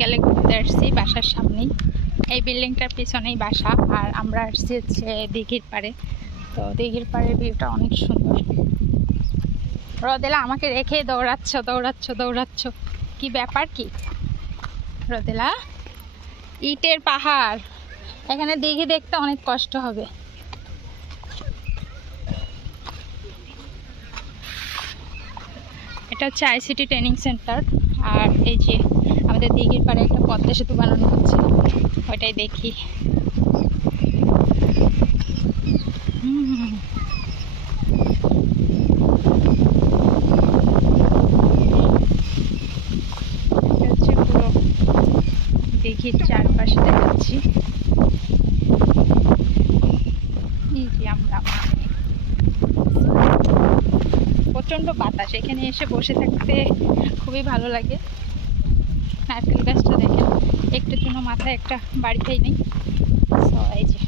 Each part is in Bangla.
বিকালে ঘুরতে আসছি বাসার সামনেই, এই বিল্ডিংটার পিছনেই বাসা। আর আমরা আসছি হচ্ছে দিঘির পাড়ে। তো দিঘির পাড়ের ভিউটা অনেক সুন্দর। রোদেলা আমাকে রেখে দৌড়াচ্ছ দৌড়াচ্ছ দৌড়াচ্ছ, কি ব্যাপার কি রোদেলা? ইটের পাহাড়, এখানে দিঘি দেখতে অনেক কষ্ট হবে। এটা হচ্ছে আইসিটি ট্রেনিং সেন্টার। আর এই যে আমাদের দিঘির পাড়ে একটা পদ্মা সেতু বানানো হচ্ছে, ওইটাই দেখি। এটা হচ্ছে পুরো দিঘির চারপাশে দেখাচ্ছি। এই যে আমরা প্রচণ্ড বাতাস, এখানে এসে বসে থাকতে খুবই ভালো লাগে। নারকেল গাছটা দেখেন, একটুর জন্য মাথায় একটা বাড়িতেই নেই। এই যে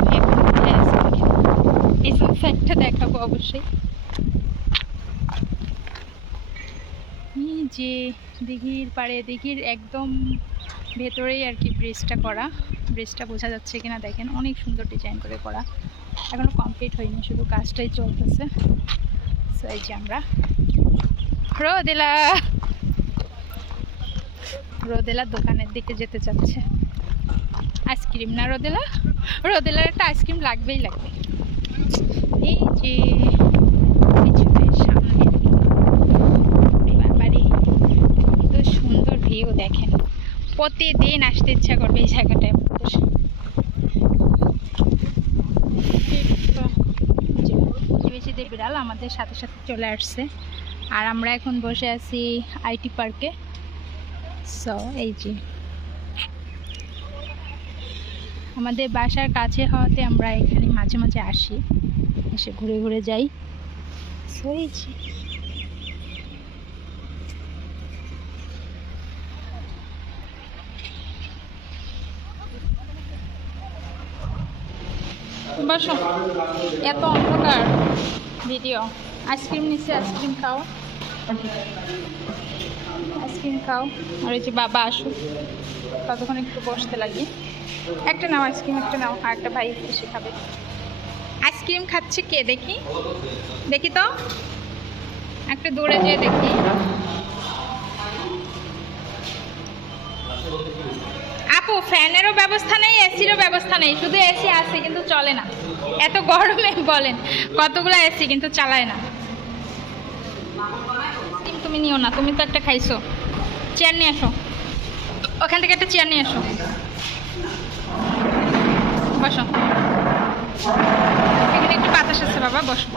আমি এখন এই সানসেটটা দেখাবো অবশ্যই। এই যে দিঘির পাড়ে, দিঘির একদম ভেতরেই আর কি ব্রিজটা করা। ব্রিজটা বোঝা যাচ্ছে কিনা দেখেন, অনেক সুন্দর ডিজাইন করে করা। এখনো কমপ্লিট হয়নি, শুধু কাজটাই চলতেছে। এই যে আমরা রোদেলা রোদেলা দোকানের দিকে যেতে চাচ্ছে। আইসক্রিম না রোদেলা? রোদেলার একটা আইসক্রিম লাগবেই লাগবে। এই যে পিছনের সামনে বাড়ি, কত সুন্দর ভিউ দেখেন। প্রতিদিন আসতে ইচ্ছা করবে এই জায়গাটায়। প্রতিবেশীদের বিড়াল আমাদের সাথে সাথে চলে আসছে। আর আমরা এখন বসে আছি আইটি পার্কে। এই যে আমাদের বাসার কাছে হওয়াতে আমরা এখানে মাঝে মাঝে আসি, এসে ঘুরে ঘুরে যাই। এই যে বসো, এত অন্ধকার ভিডিও। আইসক্রিম নিচ্ছে, আইসক্রিম খাও, আইসক্রিম খাও। আর এই যে বাবা আসুক, ততক্ষণ একটু বসতে লাগি। একটা নাও আইসক্রিম, একটা নাও। আর একটা ভাই এসে খাবে। আইসক্রিম খাচ্ছে কে দেখি, দেখি তো, একটা দূরে যেয়ে দেখি। আপু ফ্যানেরও ব্যবস্থা নেই, এসিরও ব্যবস্থা নেই, শুধু এসি আছে কিন্তু চলে না। এত গরমে বলেন কতগুলো এসি কিন্তু চালায় না। তুমি নিও না, তুমি তো একটা খাইছো। চেয়ার নিয়ে আসো, ওখান থেকে একটা চেয়ার নিয়ে আসো, বসো। এখানে একটু বাতাস আছে বাবা, বসো।